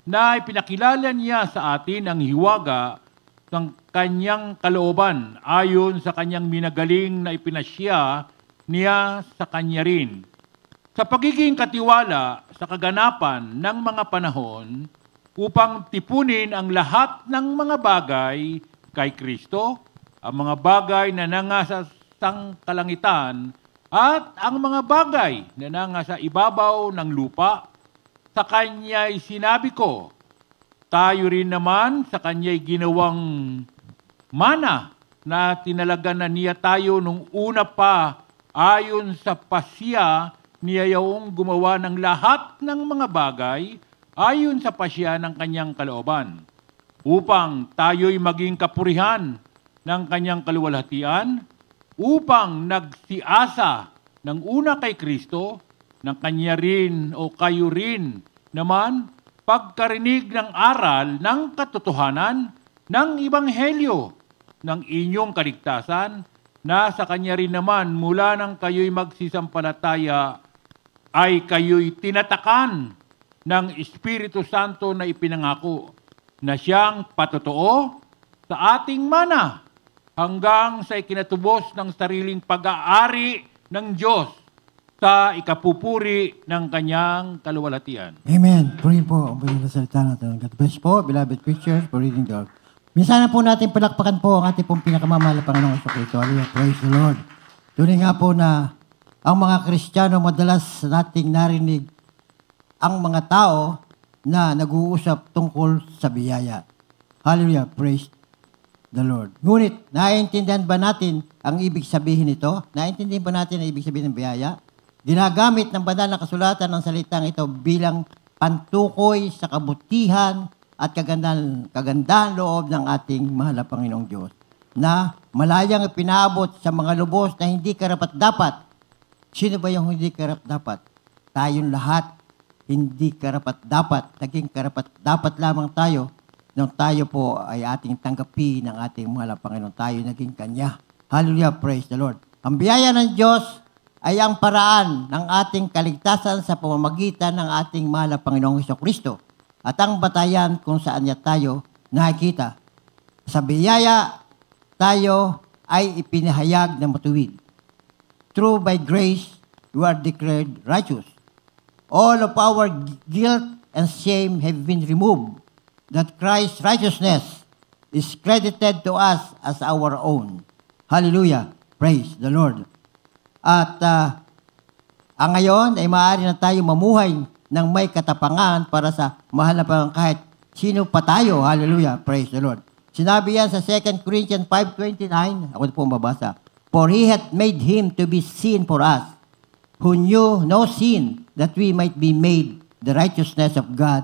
na ipinakilala niya sa atin ang hiwaga ng Kanyang kalooban ayon sa Kanyang minagaling na ipinasya niya sa Kanya rin. Sa pagiging katiwala sa kaganapan ng mga panahon upang tipunin ang lahat ng mga bagay kay Kristo, ang mga bagay na nangasa sangkalangitan at ang mga bagay na nangasa ibabaw ng lupa. Sa Kanya'y sinabi ko, tayo rin naman sa Kanya'y ginawang mana na tinalaga na niya tayo nung una pa ayon sa pasya niya yung gumawa ng lahat ng mga bagay ayon sa pasya ng Kanyang kalooban, upang tayo'y maging kapurihan ng Kanyang kaluwalhatian, upang nagsiasa ng una kay Kristo, ng Kanya rin o kayo rin naman, pagkarinig ng aral ng katotohanan ng Ebanghelyo ng inyong kaligtasan, na sa Kanya rin naman mula nang kayo'y magsisampalataya ay kayo'y tinatakan ng Espiritu Santo na ipinangako, na siyang patotoo sa ating mana hanggang sa ikinatubos ng sariling pag-aari ng Diyos sa ikapupuri ng Kanyang kaluwalhatian. Amen. Purihin po ang buhay na salita natin. God bless po, beloved preachers, for reading the Word. Minsan na po natin palakpakan po ang ating pong pinakamamahal na Panginoong Jesucristo. Hallelujah. Praise the Lord. Tunay nga po na ang mga Kristiyano madalas nating narinig ang mga tao na nag-uusap tungkol sa biyaya. Hallelujah. Praise the Lord. Ngunit, naiintindihan ba natin ang ibig sabihin nito? Naiintindihan ba natin ang ibig sabihin ng biyaya? Ginagamit ng banal na kasulatan ng salitang ito bilang pantukoy sa kabutihan at kagandahan loob ng ating mahal na Panginoong Diyos, na malayang ipinaabot sa mga lubos na hindi karapat-dapat. Sino ba yung hindi karapat-dapat? Tayong lahat hindi karapat-dapat. Naging karapat-dapat lamang tayo nung tayo po ay ating tanggapi ng ating mahal na Panginoon. Tayo naging Kanya. Hallelujah, praise the Lord. Ang biyaya ng Diyos ay ang paraan ng ating kaligtasan sa pamamagitan ng ating mahal na Panginoong Jesucristo, at ang batayan kung saan niya tayo nakikita. Sa biyaya, tayo ay ipinahayag na matuwid. Through by grace, you are declared righteous. All of our guilt and shame have been removed, that Christ's righteousness is credited to us as our own. Hallelujah. Praise the Lord. At ang ngayon ay maaari na tayo mamuhay ng may katapangan para sa mahal na Panginoon kahit sino pa tayo. Hallelujah. Praise the Lord. Sinabi yan sa 2 Corinthians 5:29. Ako po mabasa. For He hath made Him to be sin for us, who knew no sin, that we might be made the righteousness of God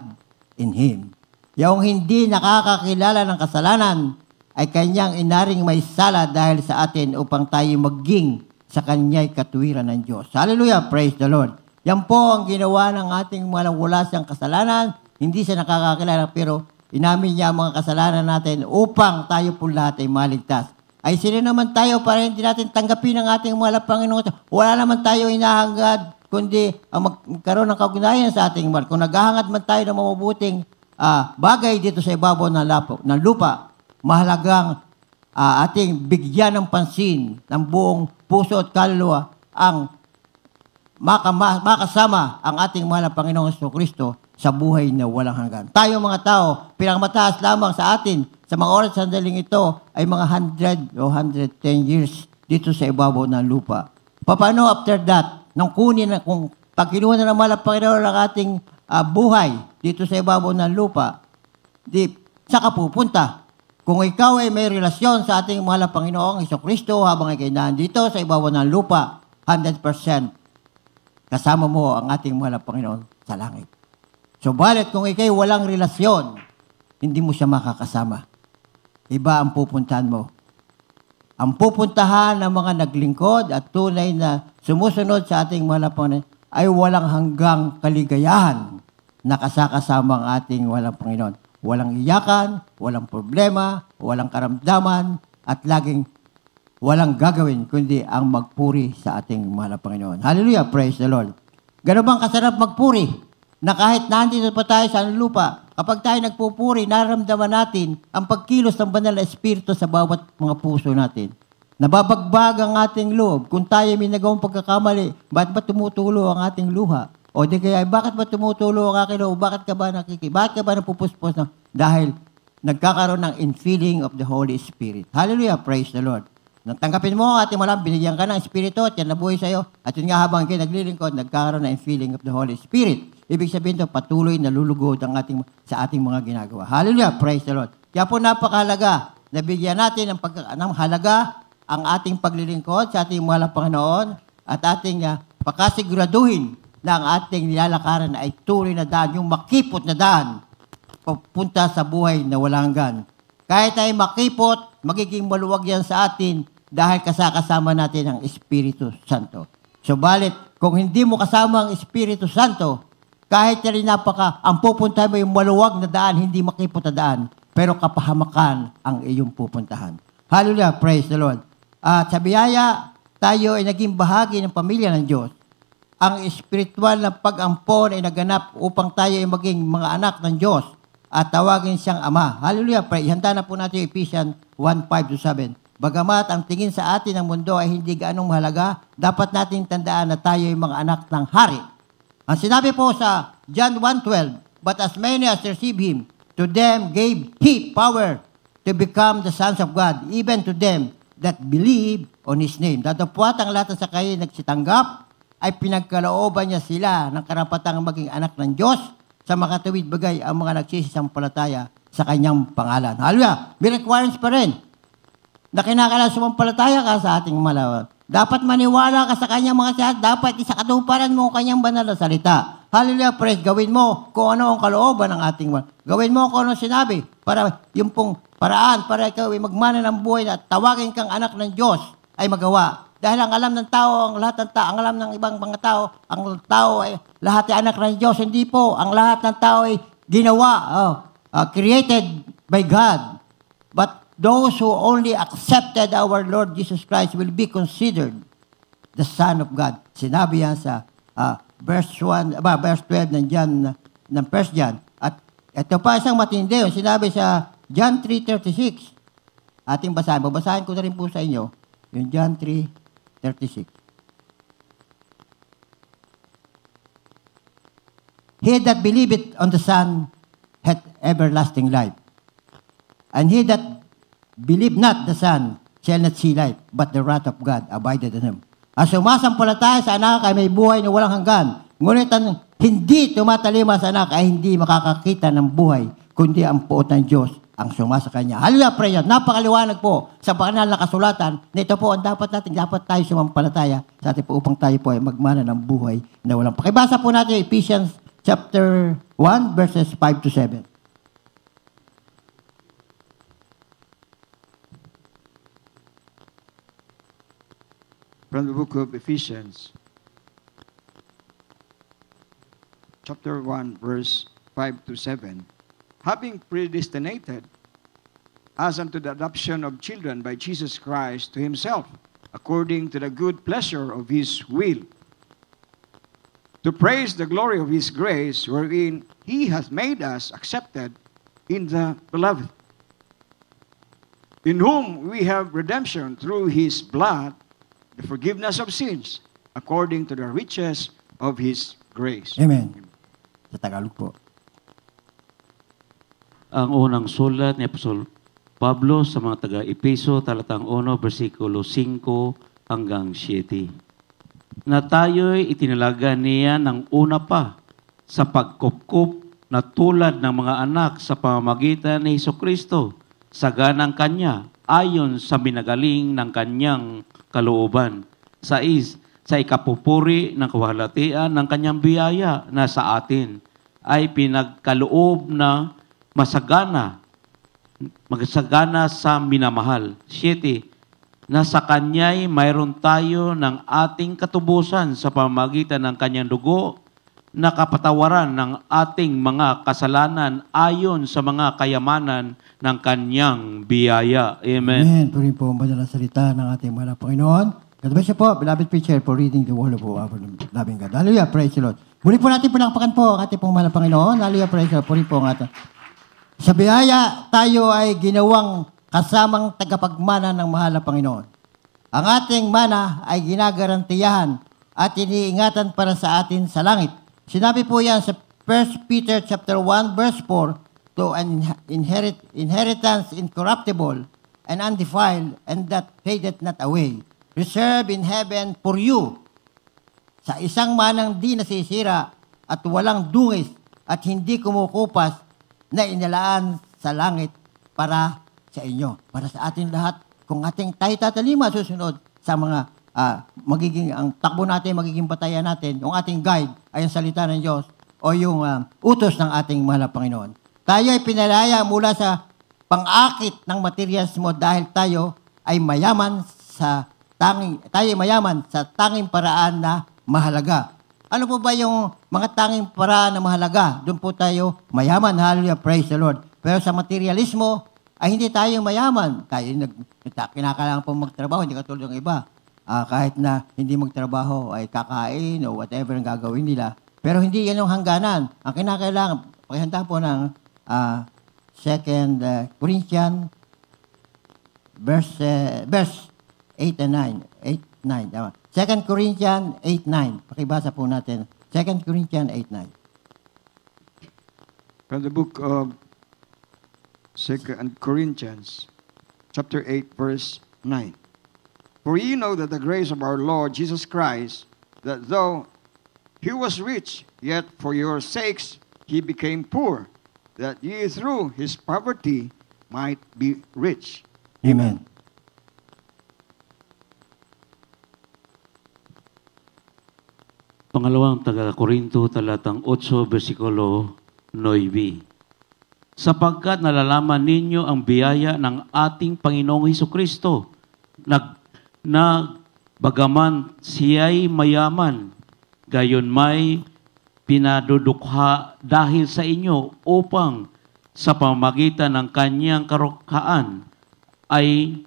in Him. Yung hindi nakakakilala ng kasalanan ay Kanyang inaring may sala dahil sa atin upang tayo maging sa Kanya'y katuwiran ng Diyos. Hallelujah! Praise the Lord! Yan po ang ginawa ng ating wala siyang kasalanan. Hindi siya nakakakilala pero inamin niya ang mga kasalanan natin upang tayo po lahat ay maligtas. Ay sino naman tayo para hindi natin tanggapin ang ating mahal na Panginoon? Wala naman tayo hinahangad kundi ang magkaroon ng kaugnayan sa ating mahal. Kung naghahangad man tayo ng mabubuting bagay dito sa ibabaw ng lupa, mahalagang ating bigyan ng pansin ng buong puso at kaluluwa ang makasama ang ating mahal na Panginoong Jesucristo sa buhay na walang hanggan. Tayo mga tao, pinakamataas lamang sa atin sa mga oras sandaling ito ay mga 100 o 110 years dito sa ibabaw ng lupa. Paano after that, kung pag kinuha na ng mahal na Panginoon ang ating buhay dito sa ibabaw ng lupa, saka pupunta. Kung ikaw ay may relasyon sa ating mahal na Panginoong Jesucristo habang ikay nandito sa ibabaw ng lupa, 100% kasama mo ang ating mahal na Panginoon sa langit. Subalit kung ikay walang relasyon, hindi mo siya makakasama. Iba ang pupuntahan mo. Ang pupuntahan ng mga naglingkod at tunay na sumusunod sa ating mahal na Panginoon ay walang hanggang kaligayahan na kasakasama ang ating mahal na Panginoon. Walang iyakan, walang problema, walang karamdaman, at laging walang gagawin kundi ang magpuri sa ating mahal na Panginoon. Hallelujah! Praise the Lord! Gano'n bang kasarap magpuri? Na kahit nandito pa tayo sa lupa, kapag tayo nagpupuri, nararamdaman natin ang pagkilos ng banal na Espiritu sa bawat mga puso natin. Nababagbag ang ating loob. Kung tayo may nagawang pagkakamali, bakit ba tumutulo ang ating luha? O di kaya, bakit ba tumutulo ang aking loob? Bakit ka ba napupuspos? Dahil nagkakaroon ng infilling of the Holy Spirit. Hallelujah! Praise the Lord! Nang tanggapin mo ang ating malam, binigyan ka ng Espiritu at yan nabuhay sa iyo. At yun nga habang kayo naglilingkod, nagkakaroon ng infilling of the Holy Spirit. Ibig sabihin ito, patuloy na lulugod sa ating mga ginagawa. Hallelujah! Praise the Lord! Kaya po napakahalaga na bigyan natin ng halaga ang ating paglilingkod sa ating mahal na Panginoon at ating pakasiguraduhin na ang ating nilalakaran ay tuloy na daan, yung makipot na daan, papunta sa buhay na walang hanggan. Kahit tayo makipot, magiging maluwag yan sa atin dahil kasama natin ang Espiritu Santo. Subalit, kung hindi mo kasama ang Espiritu Santo, kahit rin ang pupuntahan mo yung maluwag na daan, hindi makipot na daan, pero kapahamakan ang iyong pupuntahan. Hallelujah! Praise the Lord! At sa biyaya, tayo ay naging bahagi ng pamilya ng Diyos. Ang espiritual na pag-ampon ay naganap upang tayo ay maging mga anak ng Diyos at tawagin siyang Ama. Hallelujah! Ihanda na po natin yung Ephesians 1:5-7. Bagamat ang tingin sa atin ng mundo ay hindi gaanong mahalaga, dapat natin tandaan na tayo ay mga anak ng Hari. Ang sinabi po sa John 1:12, but as many as receive Him, to them gave He power to become the sons of God, even to them that believe on His name. Datapwat ang lahat sa kayo nagsitanggap, ay pinagkalooban niya sila ng karapatang maging anak ng Diyos sa makatuwid bagay ang mga nagsisisampalataya sa Kanyang pangalan. Hallelujah! May requirements pa rin na kinakailangan sumampalataya ka sa ating malawan. Dapat maniwala ka sa Kanyang mga salita. Dapat isakatuparan mo ang Kanyang banal na salita. Hallelujah, praise. Gawin mo kung ano ang kalooban ng ating mga. Gawin mo kung ano sinabi para yung pong paraan para ikaw ay magmana ng buhay at tawagin kang anak ng Diyos ay magawa. Dahil ang alam ng tao, ang lahat ng tao, ang alam ng ibang mga tao, ang tao ay lahat ay anak ng Diyos. Hindi po. Ang lahat ng tao ay ginawa, created by God. But those who only accepted our Lord Jesus Christ will be considered the Son of God. Sinabi yan sa verse 12 ng John, ng 1 John. At ito pa isang matindi. Sinabi sa John 3:36. Ating basahin. Babasahin ko na rin po sa inyo. Yung John 3:36. He that believeth on the Son hath everlasting life. And he that believe not the Son shall not see life, but the wrath of God abideth in him. Ang sumasampalataya sa anak ay may buhay na walang hanggan. Ngunit ang hindi tumatalima sa anak ay hindi makakakita ng buhay, kundi ang puot ng Diyos ang sumasa kanya. Hallelujah, prayer. Napakaliwanag po sa banal na kasulatan na ito po ang dapat tayo sumampalataya sa atin po upang tayo po ay magmana ng buhay na walang pakibasa po natin Ephesians chapter 1 verses 5-7. From the book of Ephesians, chapter 1, verse 5-7. Having predestinated us unto the adoption of children by Jesus Christ to Himself, according to the good pleasure of His will, to praise the glory of His grace, wherein He has made us accepted in the Beloved, in whom we have redemption through His blood, the forgiveness of sins, according to the riches of His grace. Amen. Sa Tagalog po. Ang unang sulat ni Apostol Pablo sa mga taga-Epeso, talatang 1, versikulo 5 hanggang 7. Na tayo'y itinalaga niya ng una pa sa pagkupkup na tulad ng mga anak sa pamamagitan ni Hesukristo sa ganang Kanya ayon sa minagaling ng Kanyang kalooban. Sa ikapupuri ng kawahalatian ng Kanyang biyaya na sa atin ay pinagkaloob na masagana sa minamahal. 7. Na sa Kanya'y mayroon tayo ng ating katubusan sa pamamagitan ng Kanyang dugo na kapatawaran ng ating mga kasalanan ayon sa mga kayamanan ng Kanyang biyaya. Amen. Amen. Ito rin po ang banal na salita ng ating mga Panginoon. God bless you po, beloved preacher, for reading the word of our loving God. Hallelujah, praise the Lord. Muli po natin palakpakan po ang ating pong mahal na Panginoon. Hallelujah, praise the Lord. Puri po ang ating. Sa biyaya, tayo ay ginawang kasamang tagapagmana ng mahal na Panginoon. Ang ating mana ay ginagarantiyahan at iniingatan para sa atin sa langit. Sinabi po yan sa 1 Peter chapter 1 verse 4, to an inheritance incorruptible and undefiled, and that fadeth not away, reserved in heaven for you, sa isang manang di nasisira at walang dungis at hindi kumukupas, na inalaan sa langit para sa inyo, para sa atin lahat. Kung ating tayo tatalima susunod sa mga magiging, ang takbo natin, magiging batayan natin, yung ating guide ay ang salita ng Diyos o yung utos ng ating mahal na Panginoon. Tayo ay pinalaya mula sa pang-akit ng materials mo dahil tayo ay mayaman sa tanging paraan na mahalaga. Ano po ba yung mga tanging paraan na mahalaga? Doon po tayo mayaman. Hallelujah, praise the Lord. Pero sa materialismo, ay hindi tayo mayaman. Tayo kinakailangan po magtrabaho, hindi katulad ng iba. Kahit na hindi magtrabaho ay kakain o whatever ang gagawin nila. Pero hindi yan yung hangganan. Ang kinakailangan, paghanda po ng 2 Corinthians verse 8 and 9. 8, 9. Tama. 2 Corinthians 8:9. Pakibasa po natin. 2 Corinthians 8:9. From the book of 2 Corinthians, chapter 8, verse 9. For ye know that the grace of our Lord Jesus Christ, that though He was rich, yet for your sakes He became poor, that ye through His poverty might be rich. Amen. Pangalawang taga-Korinto, talatang 8, versikulo 9. Sapagkat nalalaman ninyo ang biyaya ng ating Panginoong Hesukristo, na bagaman siya'y mayaman, gayon may pinadudukha dahil sa inyo upang sa pamamagitan ng kanyang karukhaan ay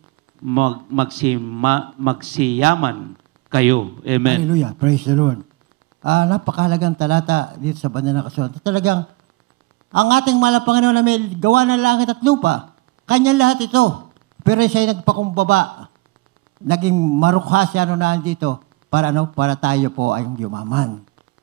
magsiyaman kayo. Amen. Hallelujah, praise the Lord. Napakahalagang talata dito sa banal na kasulatan. Talagang, ang ating mahal na Panginoon na may gawa ng langit at lupa, kanya lahat ito. Pero siya'y nagpakumbaba. Naging marukha siya dito para tayo po ay yumaman.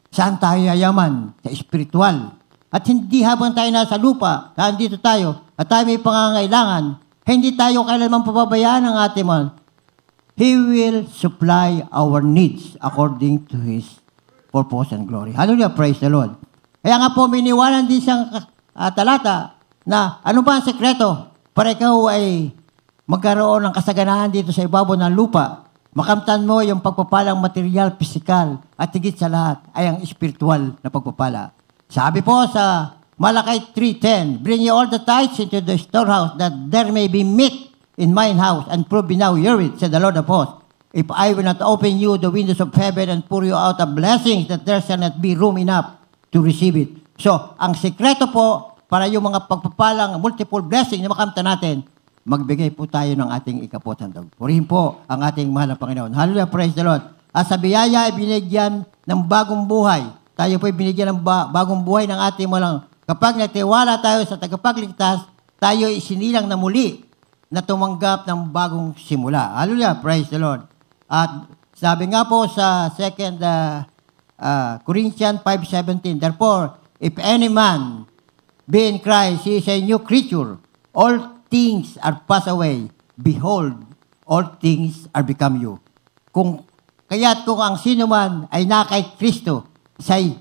Saan tayo yayaman? Sa espiritual. At hindi habang tayo nasa lupa, nandito tayo, at tayo may pangangailangan, hindi tayo kailanman pababayaan ng ating man. He will supply our needs according to His purpose and glory. Hallelujah, praise the Lord. Kaya nga po, miniwanan din siyang talata na ano ba ang sekreto para ikaw ay magkaroon ng kasaganahan dito sa ibabaw ng lupa. Makamtan mo yung pagpapalang material, physical, at higit sa lahat ay ang spiritual na pagpapala. Sabi po sa Malakay 3:10, bring ye all the tithes into the storehouse, that there may be meat in mine house, and prove me now your it, said the Lord of hosts. If I will not open you the windows of heaven and pour you out a blessings, that there shall not be room enough to receive it. So, ang sekreto po para yung mga pagpapalang multiple blessing na makamta natin, magbigay po tayo ng ating ikapotandog. Purihin po ang ating mahal na Panginoon. Hallelujah, praise the Lord. At sa biyaya ay binigyan ng bagong buhay tayo po'y binigyan ng bagong buhay ng ating malang. Kapag nagtiwala tayo sa tagapagligtas, tayo isinilang na muli na tumanggap ng bagong simula. Hallelujah, praise the Lord. At sabi nga po sa 2 Corinthians 5:17, therefore, if any man be in Christ, he is a new creature. All things are passed away. Behold, all things are become new. Kaya't kung ang sino man ay na kay Kristo, say,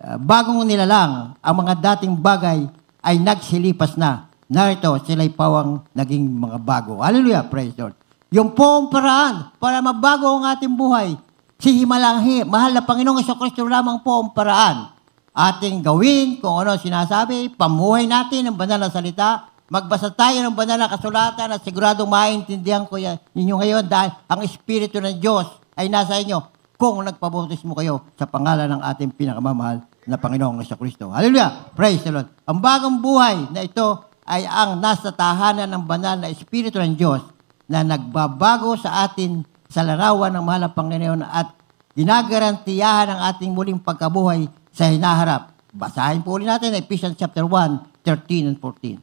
bagong nilalang, ang mga dating bagay ay nagsilipas na. Narito, sila'y pawang naging mga bago. Hallelujah, praise Lord. Yung po ang paraan para mabago ang ating buhay. Si Himalanghi, mahal na Panginoong Kristo lamang po ang paraan. Ating gawin kung ano sinasabi, pamuhay natin ng banal na salita, magbasa tayo ng banal na kasulatan at siguradong maintindihan ko ninyo ngayon dahil ang Espiritu ng Diyos ay nasa inyo kung nagpabautismo kayo sa pangalan ng ating pinakamamahal na Panginoong Kristo. Hallelujah! Praise the Lord. Ang bagong buhay na ito ay ang nasa tahanan ng banal na Espiritu ng Diyos na nagbabago sa atin sa larawan ng mahal na Panginoon at ginagarantiyahan ang ating muling pagkabuhay sa hinaharap. Basahin po ulit natin Ephesians chapter 1, 13 and 14.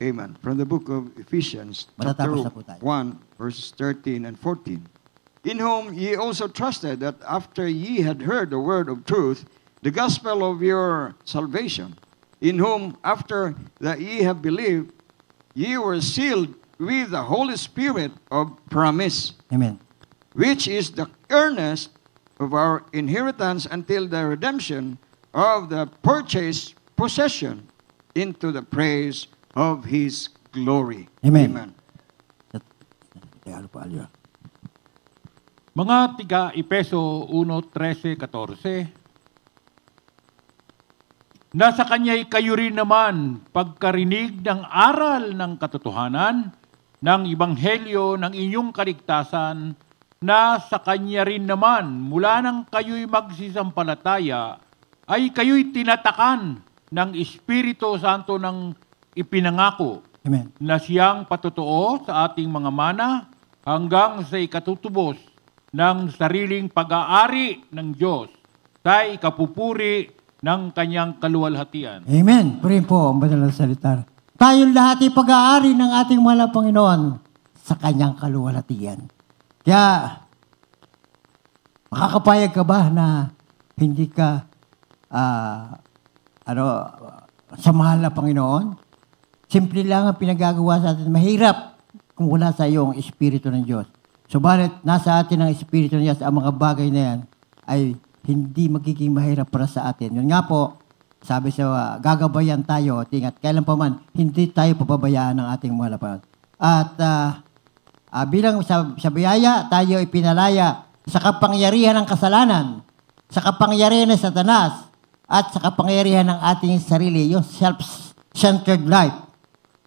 Amen. From the book of Ephesians, chapter Matatapos na po tayo. 1, verses 13 and 14. In whom ye also trusted that after ye had heard the word of truth, the gospel of your salvation, in whom after that ye have believed, ye were sealed with the Holy Spirit of promise, Amen. which is the earnest of our inheritance until the redemption of the purchased possession into the praise of His glory. Amen. Mga tiga-Epeso 1:13-14, nasa Kanya'y kayo rin naman pagkarinig ng aral ng katotohanan ng Ebanghelyo ng inyong kaligtasan na sa Kanya rin naman mula nang kayo'y magsisampalataya ay kayo'y tinatakan ng Espiritu Santo ng ipinangako Amen. na siyang patutuo sa ating mga mana hanggang sa ikatutubos ng sariling pag-aari ng Diyos sa ikapupuri ng Kanyang kaluwalhatian. Amen. Purihin po ang banal na salita. Tayong lahat ay pag-aari ng ating mahal na Panginoon sa Kanyang kaluwalhatian. Kaya, makakapayag ka ba na hindi ka sa mahal na Panginoon? Simple lang ang pinagagawa sa atin. Mahirap kung wala sa iyong Espiritu ng Diyos. Subalit, nasa atin ang Espiritu ng Diyos, ang mga bagay na yan ay hindi magiging mahirap para sa atin. Yun nga po, sabi sa gagabayan tayo, tingat, kailan pa man, hindi tayo papabayaan ng ating mga lapan. At bilang sa biyaya, tayo ipinalaya sa kapangyarihan ng kasalanan, sa kapangyarihan ng Satanas, at sa kapangyarihan ng ating sarili, yung self-centered life.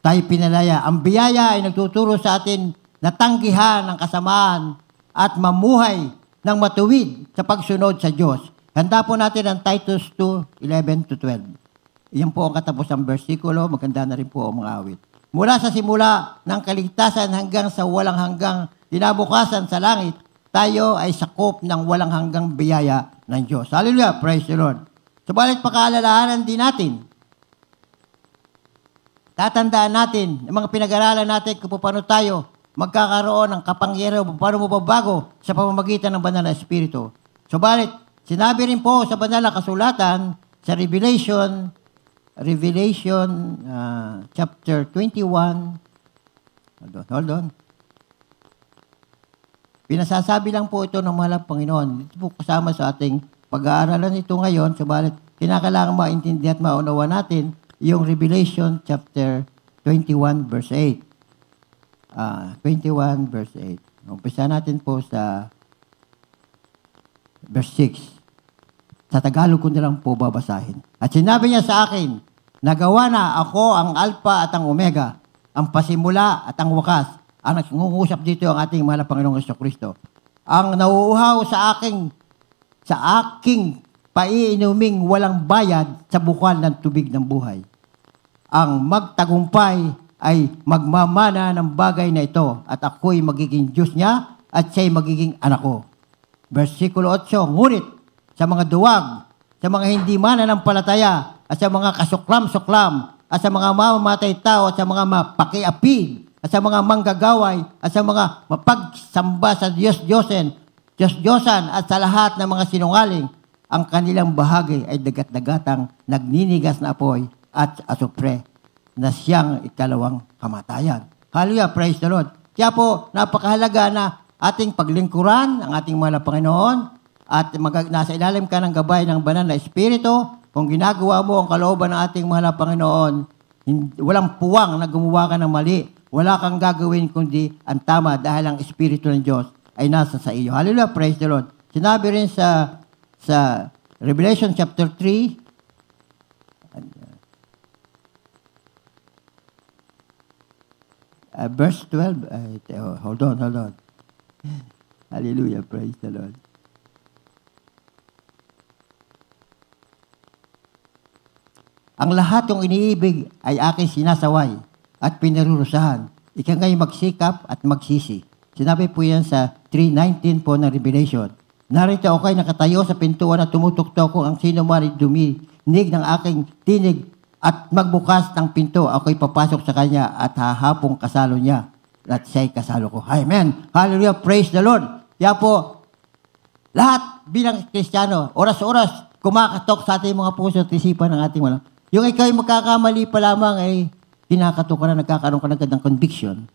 Tayo pinalaya. Ang biyaya ay nagtuturo sa atin na tanggihan ng kasamaan at mamuhay ng matuwid sa pagsunod sa Diyos. Handa po natin ang Titus 2:11-12. Iyan po ang katapos ng versikulo. Maganda na rin po ang mga awit. Mula sa simula ng kaligtasan hanggang sa walang hanggang kinabukasan sa langit, tayo ay sakop ng walang hanggang biyaya ng Diyos. Hallelujah! Praise the Lord. Subalit pakaalalahanan din natin, tatandaan natin, ang mga pinag-aralan natin kung paano tayo magkakaroon ng kapangyarihan o paano mababago sa pamamagitan ng banal na Espiritu. Subalit, sinabi rin po sa banal na kasulatan sa Revelation chapter 21. Hold on. Pinasasabi lang po ito ng mahal na Panginoon. Ito po kasama sa ating pag-aaralan ito ngayon. Subalit, kinakailangan maintindihan at maunawa natin yung Revelation chapter 21 verse 8. 21 verse 8. Umpisa natin po sa verse 6. Sa Tagalog ko nilang po babasahin. At sinabi niya sa akin, nagawa na ako ang Alpha at ang Omega, ang pasimula at ang wakas. Ang nangungusap dito ang ating mahal na Panginoong Kristo. Ang nauuhaw sa aking paiinuming walang bayad sa bukal ng tubig ng buhay. Ang magtagumpay ay magmamana ng bagay na ito at ako'y magiging Diyos niya at siya'y magiging anak ko. Versikulo 8, ngunit sa mga duwag, sa mga hindi mananampalataya, at sa mga kasuklam-suklam, at sa mga mamamatay tao, at sa mga mapakiapid, at sa mga manggagaway, at sa mga mapagsamba sa Diyos-Diyosan, at sa lahat ng mga sinungaling, ang kanilang bahagi ay dagat-dagatang nagninigas na apoy at asupre na siyang ikalawang kamatayan. Hallelujah, praise the Lord. Kaya po, napakahalaga na ating paglingkuran ang ating mahal na Panginoon at nasa ilalim ka ng gabay ng banal na Espiritu. Kung ginagawa mo ang kalooban ng ating mahal na Panginoon, walang puwang na gumawa ka ng mali. Wala kang gagawin kundi ang tama dahil ang Espiritu ng Diyos ay nasa sa iyo. Hallelujah, praise the Lord. Sinabi rin sa Revelation chapter 3, verse 12, hold on. Hallelujah, praise the Lord. Ang lahat ng iniibig ay aking sinasaway at pinarurusahan. Ika ngayon magsikap at magsisi. Sinabi po yan sa 3:19 po ng Revelation. Narito ako ay nakatayo sa pintuan at tumutuktok kung ang sino man ay duminig ng aking tinig at magbukas ng pinto, ako'y papasok sa kanya at hahapong kasalo niya at siya'y kasalo ko. Amen. Hallelujah. Praise the Lord. Kaya po, lahat bilang Kristiyano, oras-oras, kumakatok sa ating mga puso at isipan ng ating mga. Yung ikaw'y magkakamali pa lamang ay kinakatok ka na, nagkakaroon ka na agad ng conviction.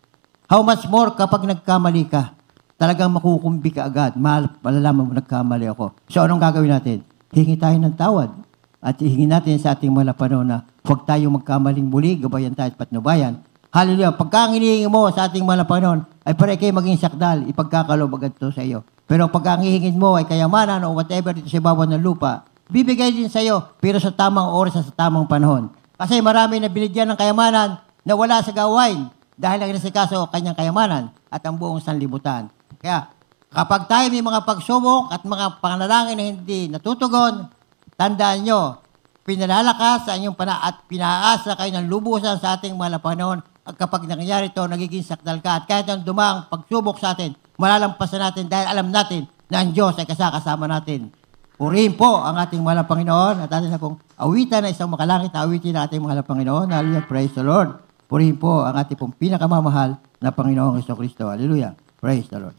How much more kapag nagkamali ka, talagang makukumbi ka agad. Malalaman mo nagkamali ako. So anong gagawin natin? Hingi tayo ng tawad. At hingin natin sa ating mga panahon na huwag tayong magkamaling muli, gabayan tayo at patnubayan. Hallelujah. Pagka ang hinihingi mo sa ating mga panahon, ay para kayo maging sakdal, ipagkakaloob agad ito sa iyo. Pero pagka ang hihingin mo ay kayamanan o whatever dito sa bawat ng lupa, bibigay din sa iyo, pero sa tamang oras at sa tamang panahon. Kasi marami na binigyan ng kayamanan na wala sa gawain dahil ang inasikaso kanyang kayamanan at ang buong sanlibutan. Kaya kapag tayo may mga pagsubok at mga panalangin na hindi natutugon, tandaan nyo, pinalalakas sa inyong at pinaasa kayo ng lubusan sa ating mga panahon. At kapag nangyayari ito, nagiging sakdal ka. At kahit ang dumang pagsubok sa atin, malalampasan natin dahil alam natin na ang Diyos ay kasama natin. Purihin po ang ating mahal na Panginoon at atin na pong awitan na isang makalangit na awitin na ating mahal na Panginoon. Hallelujah, praise the Lord. Purihin po ang ating pong pinakamamahal na Panginoong Jesucristo. Hallelujah, praise the Lord.